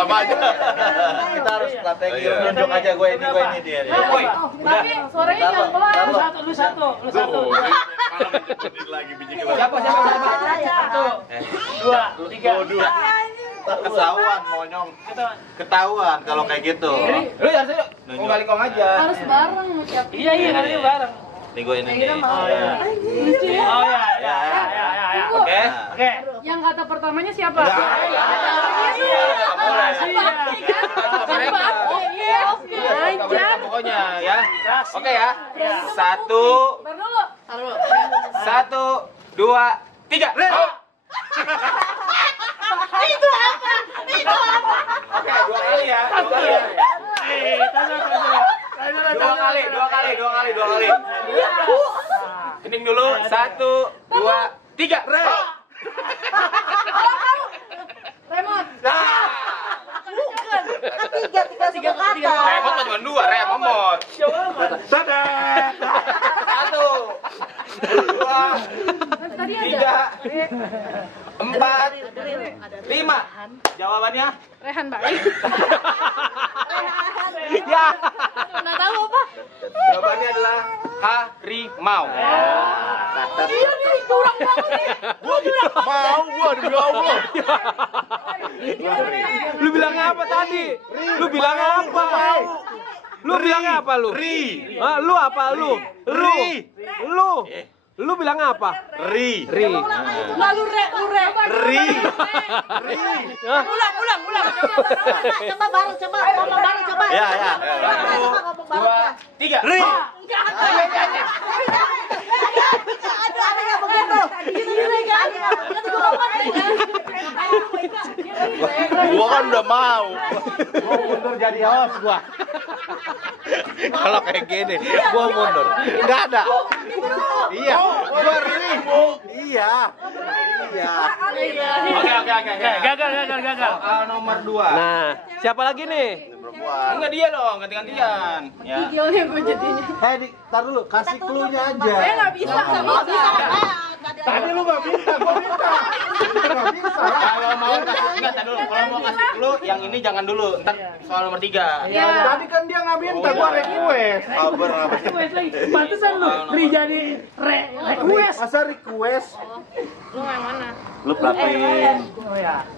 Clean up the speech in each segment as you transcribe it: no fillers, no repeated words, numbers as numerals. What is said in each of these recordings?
sama aja. Kita harus strategi, nunjuk aja gue ini dia. Woi, tapi suaranya jangan pelan. lu satu. Lagi biji Siapa? 1, 2, 3. Ketahuan monyong. Ketahuan kalau kayak gitu. Lu harusnya mau kali-kong aja. Harus bareng tiap. Iya, harusnya bareng. Nih gue ini nih. Oh iya. Oke. Yang kata pertamanya siapa? Pokoknya ya. Oke ya. 1, 2, 3. Itu apa? Oke, 2 kali ya. 2 kali. Kening dulu. 1, 2, 3. Remote. Tiga kata. Remote cuma 2, remote. Dadah. 1, 2, Tadi ada 3, 4, 5. Jawabannya? Rehan baik. Ya. Nggak tahu apa? Jawabannya adalah harimau. Iya nih, curang banget nih. Mau gua demi Allah. Lu bilang apa tadi? Lu bilang apa? Lu bilang apa lu? Ah, lu apa lu? Lu bilang apa? Ri. Lalu re. Ulang. Coba baru, ngomong baru, coba. Ya. 1, 2, 3. Ri. Ada yang begitu. Gua kan udah mau. Gua mundur jadi host gua. Kalau kayak gini, gua mundur. Enggak ada. Iya, gua ri. Iya. Oke. Gagal. Nomor 2. Nah, siapa lagi nih? Enggak dia dong, ganti-gantian. Ya. Videonya gue jadinya. Tar dulu, kasih clue-nya aja. Saya nggak bisa. Tadi lu nggak minta, gua minta. Nggak bisa. Kalau mau kasih enggak dulu. Kalau mau kasih clue yang ini jangan dulu. Ntar soal nomor 3. Iya. Tadi kan dia nggak minta, gua request. Sabar apa? Pantesan lu Ri jadi request. Masa request? Lu yang mana? Lu perhatiin.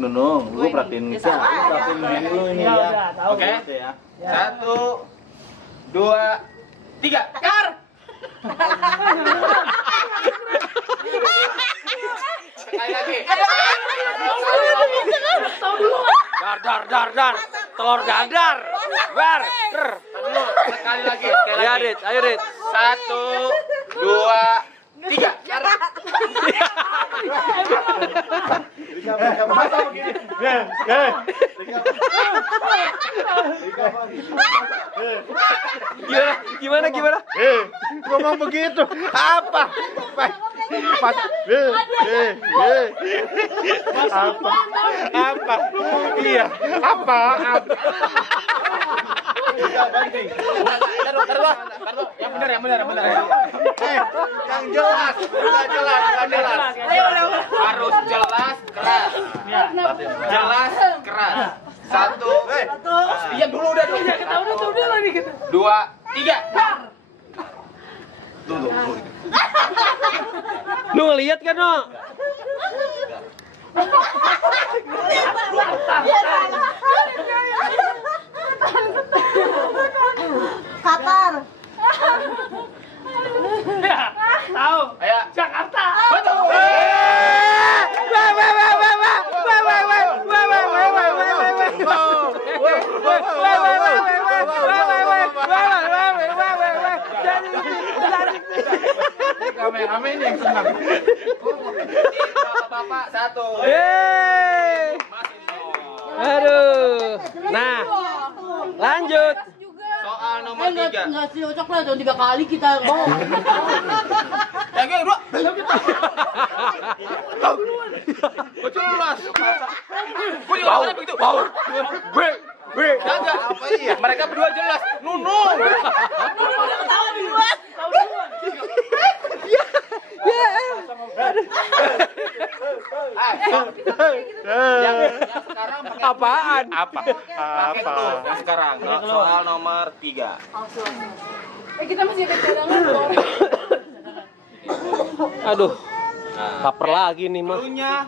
Nunung, lu perhatiin Nisa. Lu perhatiin ini lu ini ya. Oke. 1, 2, 3. Kar. Sekali lagi. Dar. Telur dadar. Bar. Dulu. Sekali lagi. Ya, Dit. Ayo, Dit. 1, 2, 3. Kar. Masa begini? Gimana? Ngomong begitu. Apa? Apa? Iya. Apa? Yang benar. Yang jelas. Udah jelas. Harus jelas, keras. Jelas, keras. 1, diam dulu udah dong. Udah lagi gitu. 2, 3. Tunggu. Lu ngeliat kan, no? Qatar. Tahu? Ayo. Jakarta. Betul. Kameramen yang senang. Bapak 1. Yeay. Aduh. Nah, lanjut. Soal nomor 3. Enggak sih, cocok lah, 3 kali kita ngomong. Yang kedua. Gua jelas. Gua juga ngomongnya begitu. Kagak. Apa iya? Mereka berdua jelas. Nunung. Ketawa duluan. Yang sekarang pakai Apaan? Apa? pakai clue. Yang sekarang soal nomor 3. Kita masih ada cadangan loh. Aduh, Nah, lapar lagi nih mah. clue-nya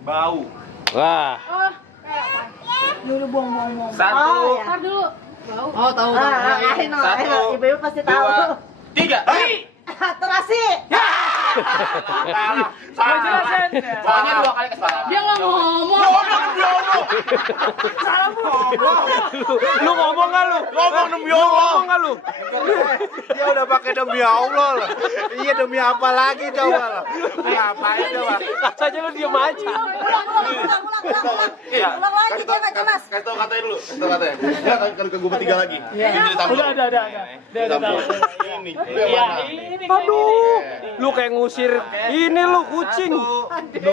bau. Wah, Oh, kayak apa? Dulu buang-buang. Satu, Ntar dulu. Bau. Oh, tahu. Ayo, Satu, ibu pasti tahu. 2, 3. Terasi. Salah jelasin. Soalnya 2 kali kesalahan. Dia nggak ngomong. lu ngomong nggak lu? Ngomong demi Lu Allah. ngomong nggak lu? Dia udah pakai demi Allah lah. Iya demi apa lagi coba lah. Ngapain coba? Katanya lu diem aja. Iya. Ulang lagi, dia nggak jelas. Kasih tau katanya dulu, kasih tau katanya. Ya, kan ke gue bertiga lagi. Ini ditambah. Udah. Udah tahu. Ini. Iya, ini. Aduh, lu kayak ngusir ini lu kucing. 1, 2,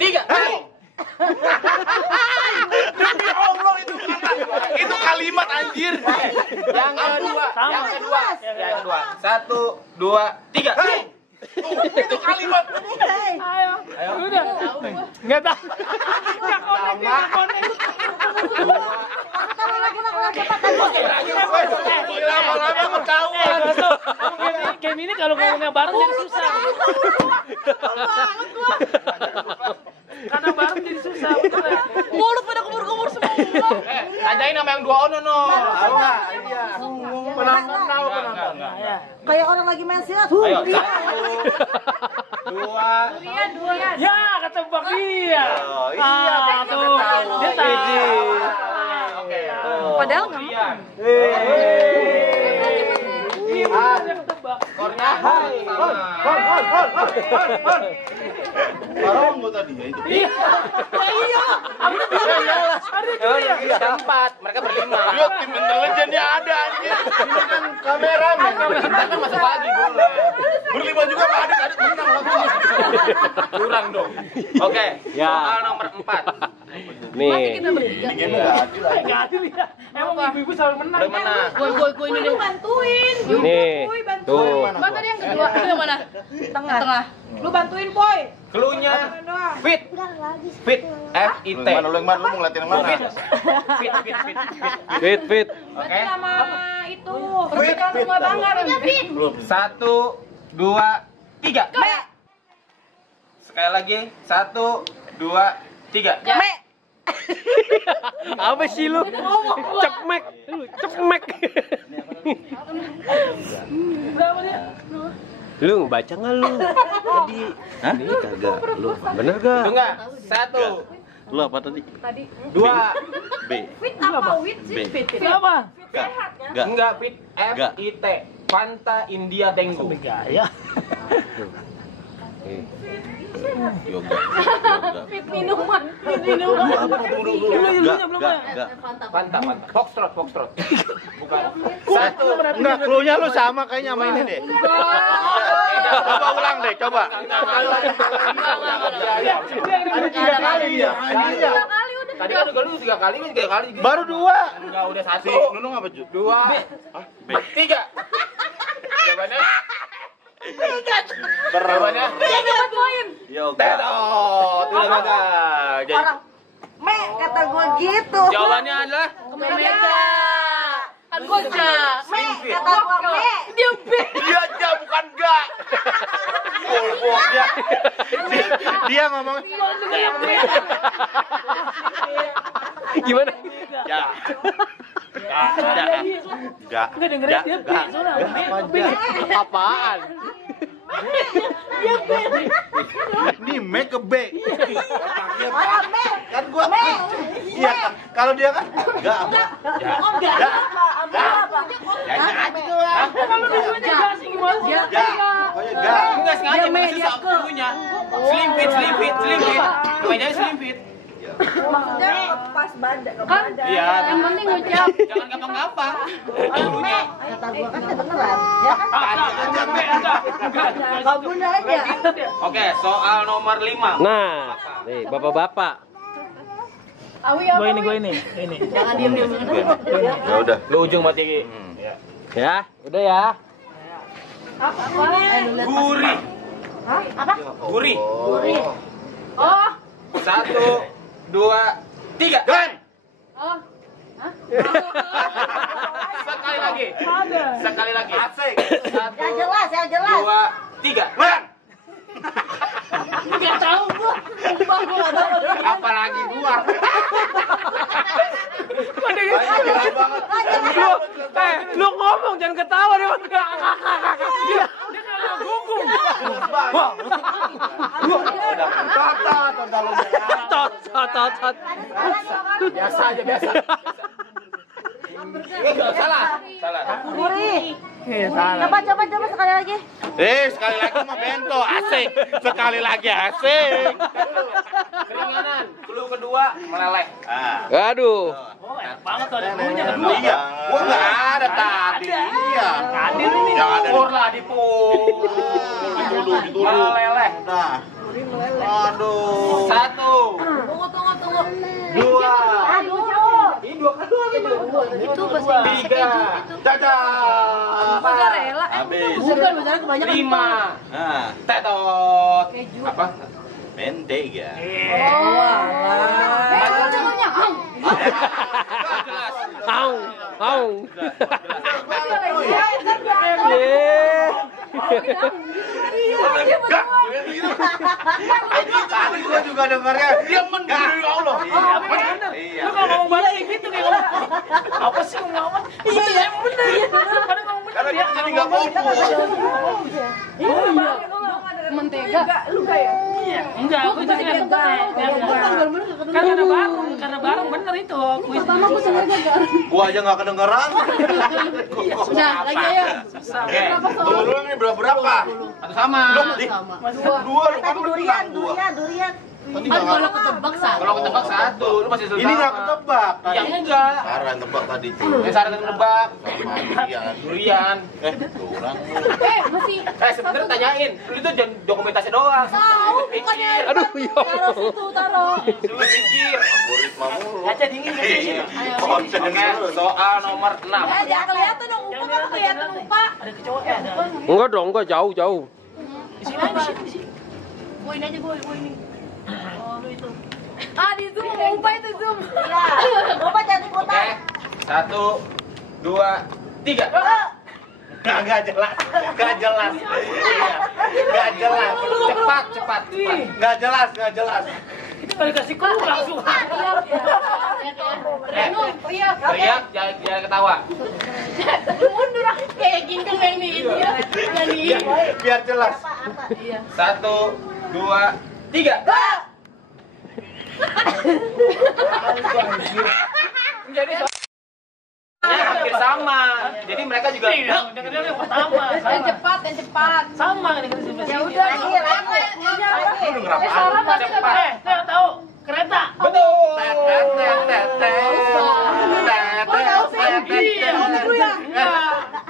3. Demi Allah itu kalimat anjir. Yang kedua. Yang kedua. 1, 2, 3. Itu kalimat. Ayo. Udah. Nggak tahu. Nggak konek. Lama-lama ketahuan. Game ini kalau ngomongnya bareng jadi susah. Karena bareng jadi susah. Mulut pada kumur-kumur semua. Tanyain sama yang 2 ono no. Tahu enggak? Iya. Penonton tahu Enggak. Kayak orang lagi main silat. Ayo, 1, 2. Ya, ketebak dia. Iya, Ah, tuh. Dia tahu. Oke. Padahal nggak mau. Dia ketebak. Skornya sama. Parah gue tadi ya itu. Iya. Ada 4, mereka berlima. Lihat tim intelijennya ada anjir. Ini kan kameramen. Ntar kan masuk lagi boleh. Berlima juga Pak Adit menang lah gua. Kurang dong. Oke, Ya. soal nomor 4. Nih, Ini game enggak adil. Nggak adil ya. Emang ibu-ibu selalu menang. Udah menang. Gue ini deh. Bantuin. nih, tuh. Mbak tadi yang kedua. Itu yang mana? Tengah. Lu bantuin, Boy. Clue-nya fit. Fit. F I T. Mana lu yang mana? Lu mau ngeliatin yang mana? Fit. Fit. Oke. Sama itu. Percikan rumah banggar. Belum. 1, 2, 3. Sekali lagi. 1, 2, 3. Apa sih lu? Cepmek. Berapa dia? Lu ngebaca nggak lu? Tadi. Hah? Kagak. Lu Bener gak? Tunggu. 1, lu apa tadi? 2. B. Fit apa? B. Fit apa? Enggak. Enggak fit. F Enggak. I T. Fanta India Dengu. Gaya. Yoga. Fit minuman. Enggak. Fanta. Foxtrot. Bukan. 1. Enggak, clue-nya lu sama kayaknya sama ini deh. Coba ulang deh, coba. Ada 3 kali ya. Tadi kan udah lu 3 kali, 3 kali. Baru 2. Enggak, udah 1. Nunung apa, Ju? 2. B. 3. Jawabannya? Jawabannya? Yoga. Jadi Orang me kata gue gitu. jawabannya adalah Meja. Kan gue Me kata gue me. dia B. Dia aja bukan enggak. Dia ngomong Gimana? ya. Enggak. Gue dengerin dia B. Soalnya B. Apaan? Ini me ke B. Orang me. Kan gua iya kan. Kalau dia kan enggak. Oh enggak. Apa? Kalau dua-duanya gak sih gimana? Ya. Pokoknya enggak. enggak sengaja masih soal clue-nya. Slim fit. Namanya slim fit. Maksudnya pas badan. Kan Iya. yang penting ngucap. Jangan gampang-gampang. Clue-nya. Kata gue kan kedengeran. Ya kan? Kau bunda aja. Oke, soal nomor 5. Nah, nih bapak-bapak. Awi apa? Gue ini. Jangan diem. Ya udah. Lu ujung mati. Ya, udah ya. Gurih. Apa? Gurih. Oh, 1, 2, 3. Gun. Oh. Sekali lagi. Sekali lagi. Asik. 1, Yang jelas, yang jelas. 2, 3. Gun. Enggak tahu gua. Sumpah gua enggak tahu. Apalagi gua. Lu ngomong jangan ketawa dia. Dia kayak gugung. Tot. Biasa aja, biasa. Salah. Gurih. Coba sekali lagi. Sekali lagi mah bento, asik. Sekali lagi asik. Keringanan. Clue kedua meleleh. Aduh. Oh, enak banget tuh ada punya kedua. Iya, gua nggak ada tadi. Iya. Adil ini. Yang ada Pur lah dipur. dituduh. Meleleh. Nah. Aduh. 1, Tunggu. 2, Aduh. ini 2 kedua Itu bahasa 3, Caca. mozzarella. Habis. Bukan mozzarella kebanyakan. 5. Nah, Tetot. Apa? mentega. Namanya Aung. Tadi gua juga dengarnya. Dia menggak. Ya Allah. Lu kalau ngomong balik kayak gitu kayak ngomong. Apa sih ngomong? Iya, emang bener. Pada ngomong bener. Karena dia jadi nggak fokus. Iya. Mentega. Lu kayak. Iya. Enggak, aku juga karena bareng bener itu. Pertama aku sengaja enggak. Gua aja nggak kedengeran. Nah, lagi ayo. Oke. Tunggu dulu nih berapa? Satu sama. Dua lu kan Tadi menang gua. durian. Tadi nggak Kalau ketebak satu. Kalau ketebak 1, lu masih susah. Ini nggak ketebak. Yang enggak. Saran tebak tadi tuh. Yang saran ketebak. Durian. Durian. Kurang. Masih Sebenarnya tanyain. Lu itu jangan dokumentasi doang. tahu bukannya. Aduh, ya Taruh situ, taruh. Lu mikir. Algoritma mulu. Kaca dingin. Konten Oke, soal nomor 6. Jangan kelihatan dong, Upa kan kelihatan Upa. Ada kecoa ya, ada. Enggak dong, enggak jauh. Di sini aja, di sini. Gua ini aja, gua ini. Oh, lu itu. Di zoom, Upa itu zoom. Iya. Coba jadi Oke. putar. 1, 2, 3. Nggak jelas. Nggak jelas. Iya. Nggak jelas. Cepat. Nggak jelas. Itu kali kasih clue langsung. Teriak, jangan ketawa. Mundur kayak gini kan yang ini. Biar jelas. 1, 2, 3. Jadi hampir sama. Jadi mereka juga. Yang pertama. Yang cepat. Sama nih kan sih. Ya udah. Lu denger apa? Saran tapi enggak tahu. Kereta. Betul.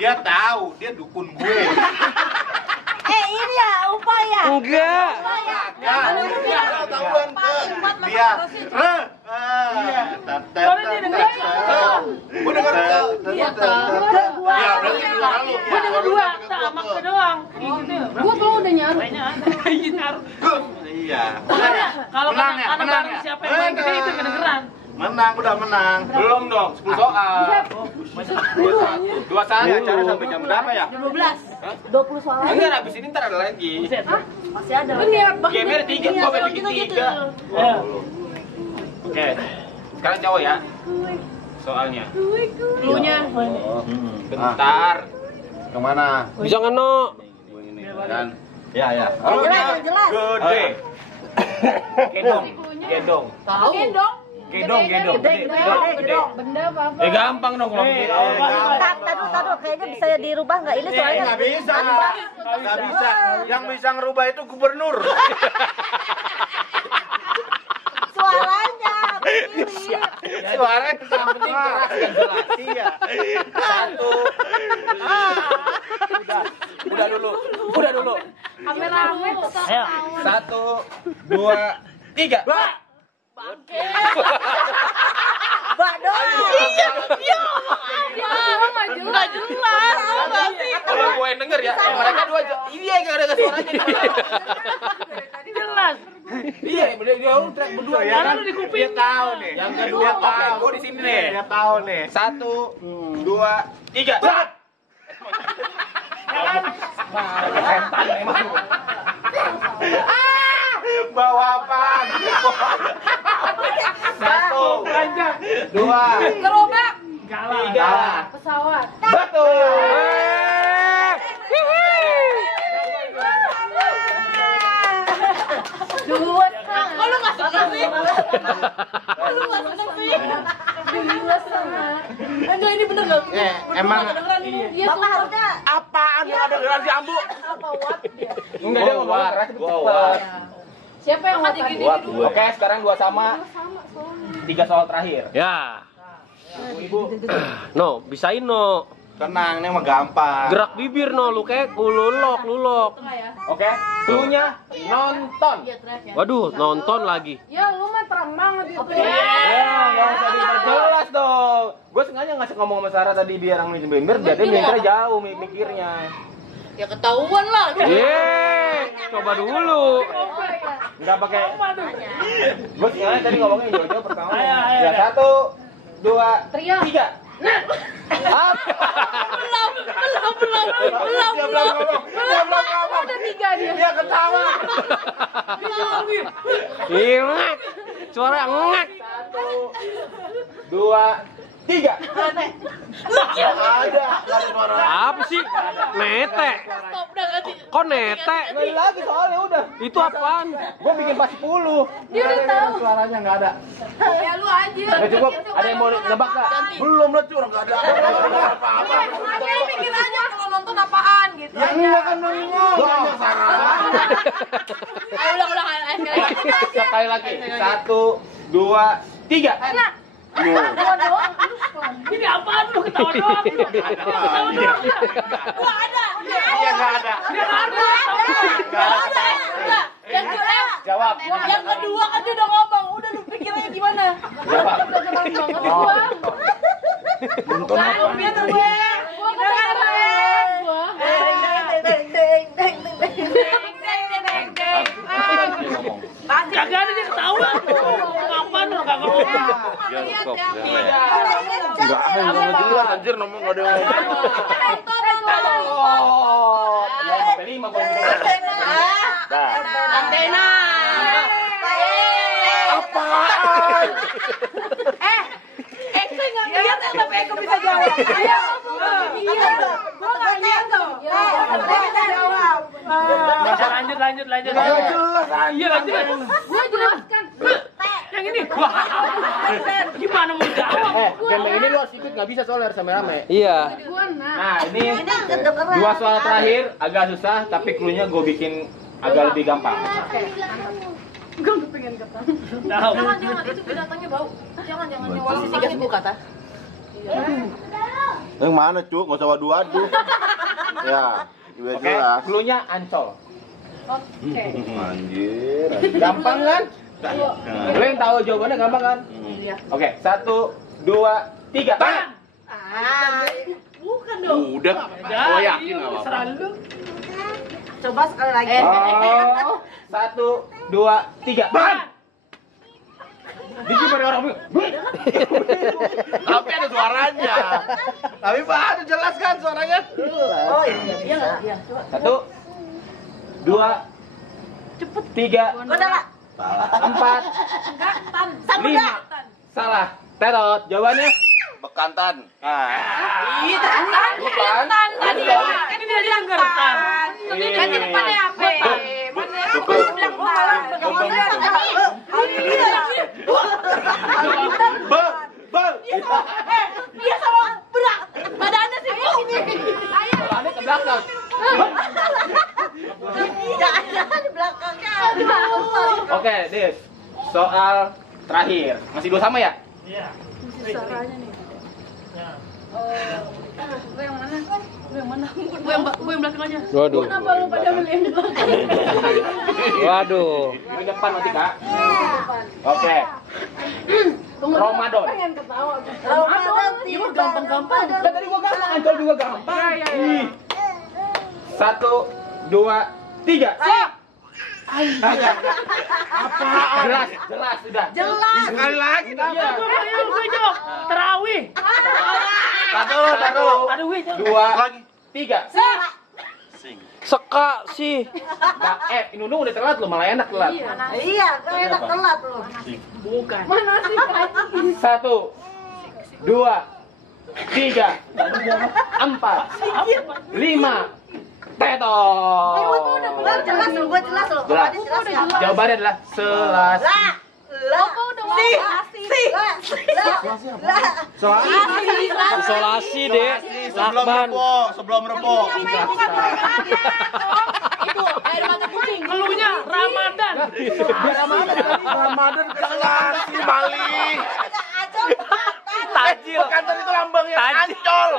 Dia tahu, dia dukun gue. Ini ya, Upa ya. Enggak. Dia tahuan dia. Gue denger. Iya, tahu. Ya, berarti dua lu. Gua denger dua, tak amak ke doang. Gitu. Gua mau udah nyaru. Nyaru. Iya. Kalau Menang ya, kata menang bareng ya. siapa yang main gede itu kedengeran. Menang, udah menang. Belum dong, 10 soal. 21. Acara sampai jam berapa ya? 20 soal lagi. Enggak, habis ini ntar ada lagi. Masih ada. Ini Game-nya ada 3, gua main bikin 3. Oke. Sekarang cowok ya. Soalnya. Cluenya. Bentar. Kemana? Bisa ngeno. Dan ya. Jelas. Gede. Gendong. Tahu. Gendong. Gede. Benda apa? Gampang dong kalau begitu. Taduh, kayaknya bisa dirubah nggak? Ini soalnya Nggak bisa. Nggak bisa. Yang bisa ngerubah itu gubernur. suaranya. Suaranya yang penting keras dan jelas. Iya. 1. Udah dulu. Rame-rame. 1, 2, 3. Enggak jelas. Kalau gue yang denger ya, mereka dua iya yang ada suaranya. Jelas. Iya, dia track berdua. Karena lu di kuping. Dia tahu nih. Yang kedua, oke, gue di sini nih. Dia tahu nih. 1, 2, 3. Setan emang. Bawa apaan? 1, 2, Gerobak. 3. Pesawat. Betul. Dua setengah. Kok lu nggak suka sih? Kok lu nggak suka sih? Dua setengah. Enggak, ini bener nggak? Emang Iya, bapak harusnya Apaan yang ada geran si Ambu? apa watt dia? Enggak, dia ngomong keras tapi cepat. Siapa yang watt gini dulu? Oke, sekarang 2 sama. 3 soal terakhir. Ya. Ibu. No, bisain no. tenang, ini mah gampang. Gerak bibir no, lu kayak lulok. Tengah ya. Oke, cluenya nonton. Iya, teriak ya. Waduh, nonton lagi. Ya, lu mah terang banget itu. Ya, nggak usah diperjelas dong. Gue sengaja ngasih ngomong sama Sarah tadi biar yang bibir, jadi mikirnya jauh mikirnya. Ya ketahuan lah. Yeay, coba dulu. Nggak pakai. Gue sengaja tadi ngomongnya jauh-jauh pertama. Ayo. Ya 1, 2, Teriak. 3. Apa? Belum. Udah 3 dia. Dia ketawa. Ngek. Suara ngek. 1, 2, 3. Ada suara. Apa sih? Nete. Stop dah ganti. Kok nete? Nggak ada lagi soalnya udah. Itu apaan? Gue bikin pas 10. Dia udah tahu. Suaranya nggak ada. Ya lu aja. Nggak cukup. Ada yang mau nebak nggak? Belum lah cuy, nggak ada apa-apa. Makanya mikir aja kalau nonton apaan gitu. Ya enggak kan ngomong. Banyak Sarah. Ayo ulang Sekali lagi. 1, 2, 3. Gua doang. Ini apaan lu ketawa doang? Gua ada. Iya nggak ada. Gak ada. Yang kedua. Jawab. Yang kedua kan dia udah ngomong. Udah lu pikirnya gimana? Jawab. Udah ketang banget gua. Nonton apa? Gua keren. Gua. Kagak ada dia ketawa. Apaan lu kagak ngomong? Enggak jelas anjir ngomong nggak ada yang ngomong. Oh, sampai 5 poin. Antena. Apaan? Eko nggak ngeliat ya, tapi Eko bisa jawab. Iya. Gua nggak lihat tuh. Dia bisa jawab. Masa lanjut. Nggak jelas Iya lanjut. Gua jelaskan. Yang ini. Wah. Gimana mau jawab? Game ini lu harus ikut nggak bisa soalnya harus rame-rame. Iya. Gua Nah, ini 2 soal terakhir agak susah, tapi cluenya gue bikin agak lebih gampang. Gua pengen ketang. Tahu. Jangan, itu binatangnya bau. Jangan nyawa sisi gas gua kata. Yang mana cu? Nggak usah adu-adu. Ya, udah Oke, jelas. cluenya Ancol. Oke. Anjir. Gampang kan? Lu yang tahu jawabannya gampang kan? Iya. Oke, 1, 2, 3. Bukan dong. Udah. Gua yakin nggak apa-apa. Selalu. Coba sekali lagi. Oh, 1, 2, 3. Dikit pada orang Tapi ada suaranya. Tapi Pak, ada jelas kan suaranya? Oh iya. Iya. Coba. 1, 2, cepet 3, Udah lah. 4, Enggak, tan. 5. Salah. Terot. Jawabannya Bekantan. Iya, tan. bukan. Tadi kan dia bilang tan. Tadi kan di depannya apa? Aku bilang tan. Dia sama berak. Badannya sih ini. Ayo. Jawabannya ke belakang. Tidak ada di belakangnya. Oke, Dis. Soal terakhir. Masih 2 sama ya? Iya. Suaranya nih. Gue yang mana? Gue yang belakang aja. Waduh. Kenapa lu pada milih yang belakang? Waduh. Ini depan nanti, Kak. Depan. Oke. Ramadan. Pengen ketawa. Ramadan Cuma gampang-gampang. Kan tadi gua gampang, Ancol juga gampang. Ih. 1, 2, 3. Jelas sudah. Jelas. Sekali lagi. Iya. Terawih. Tar dulu. Aduh, wih. 2, 3. Seka sih. Nah, Inunu udah telat lo, malah enak telat. Iya, kan enak telat loh. Bukan. Mana sih kaji? 1, 2, 3, 4, 5. Teto. Gua jelas loh. Jelas. Tadi jelas ya. Jawabannya adalah selas. Kok udah mau Isolasi deh. Lakban. Sebelum rebo. Itu air mata kucing. Keluhnya Ramadan. Ramadan keselasi maling. Tajil. Kantor itu lambangnya Tajil. Ancol.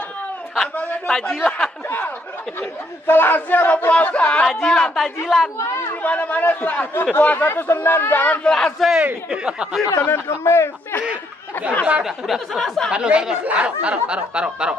Tajilan. Selasi apa puasa? Tajilan. Di mana-mana puasa itu Senin, jangan Selasi. Senin Kemis. Udah. Taruh.